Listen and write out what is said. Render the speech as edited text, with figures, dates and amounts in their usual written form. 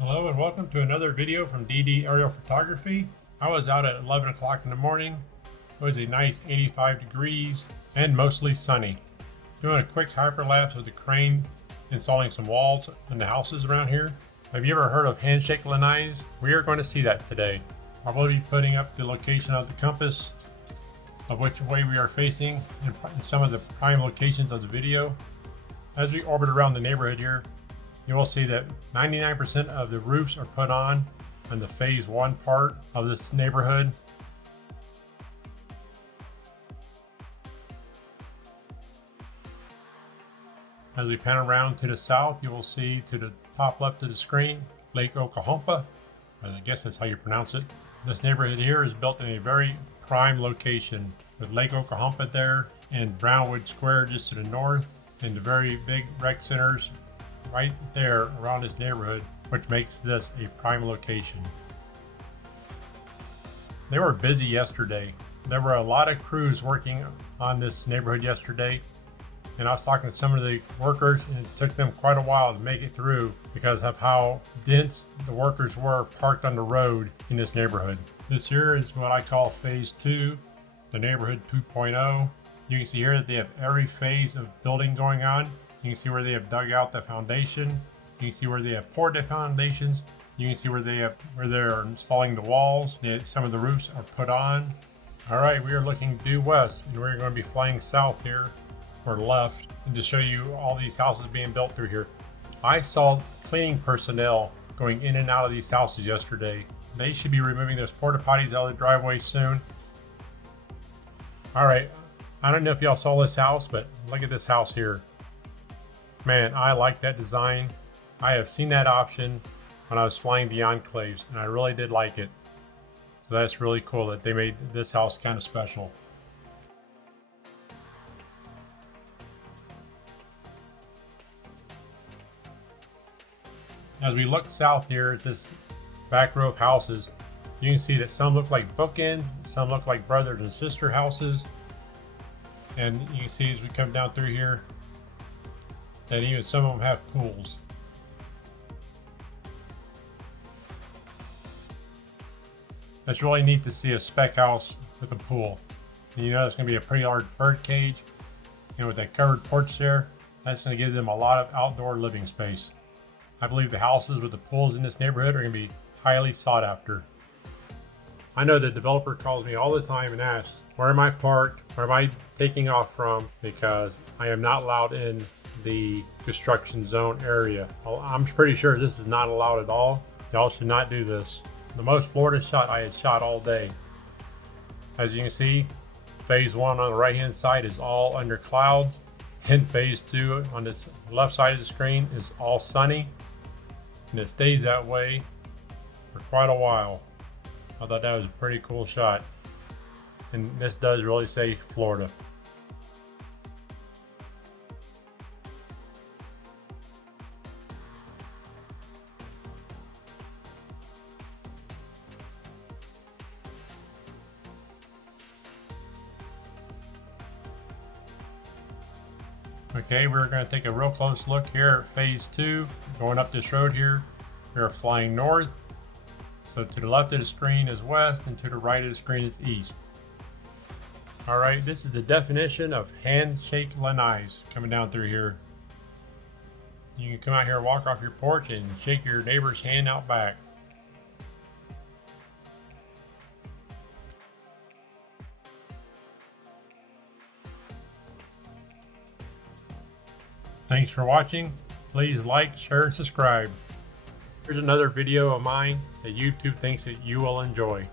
Hello and welcome to another video from DD Aerial Photography. I was out at 11 o'clock in the morning. It was a nice 85 degrees and mostly sunny. Doing a quick hyperlapse of the crane installing some walls in the houses around here. Have you ever heard of handshake lanais? We are going to see that today. I will be putting up the location of the compass of which way we are facing in some of the prime locations of the video. As we orbit around the neighborhood here, you will see that 99% of the roofs are put on the phase 1 part of this neighborhood. As we pan around to the south, you will see to the top left of the screen, Lake Okahompa. I guess that's how you pronounce it. This neighborhood here is built in a very prime location with Lake Okahompa there and Brownwood Square just to the north, and the very big rec centers right there around this neighborhood, which makes this a prime location. They were busy yesterday. There were a lot of crews working on this neighborhood yesterday, and I was talking to some of the workers, and it took them quite a while to make it through because of how dense the workers were parked on the road in this neighborhood. This here is what I call phase 2, the neighborhood 2.0. You can see here that they have every phase of building going on. You can see where they have dug out the foundation. You can see where they have poured the foundations. You can see where they're installing the walls. Some of the roofs are put on. All right, we are looking due west, and we're going to be flying south here, or left, and to show you all these houses being built through here. I saw cleaning personnel going in and out of these houses yesterday. They should be removing those porta potties out of the driveway soon. All right, I don't know if y'all saw this house, but look at this house here. Man, I like that design. I have seen that option when I was flying the Enclaves, and I really did like it. So that's really cool that they made this house kind of special. As we look south here at this back row of houses, you can see that some look like bookends, some look like brothers and sister houses. And you can see as we come down through here, and even some of them have pools. It's really neat to see a spec house with a pool. And you know it's going to be a pretty large bird cage, and with that covered porch there, that's going to give them a lot of outdoor living space. I believe the houses with the pools in this neighborhood are going to be highly sought after. I know the developer calls me all the time and asks, where am I parked? Where am I taking off from? Because I am not allowed in the construction zone area. I'm pretty sure this is not allowed at all. Y'all should not do this. The most Florida shot I had shot all day. As you can see, phase 1 on the right hand side is all under clouds, and phase 2 on this left side of the screen is all sunny, and it stays that way for quite a while. I thought that was a pretty cool shot, and this does really say Florida. Okay, we're going to take a real close look here at phase 2. Going up this road here, we're flying north. So to the left of the screen is west, and to the right of the screen is east. All right, this is the definition of handshake lanais coming down through here. You can come out here and walk off your porch and shake your neighbor's hand out back. Thanks for watching. Please like, share, and subscribe. Here's another video of mine that YouTube thinks that you will enjoy.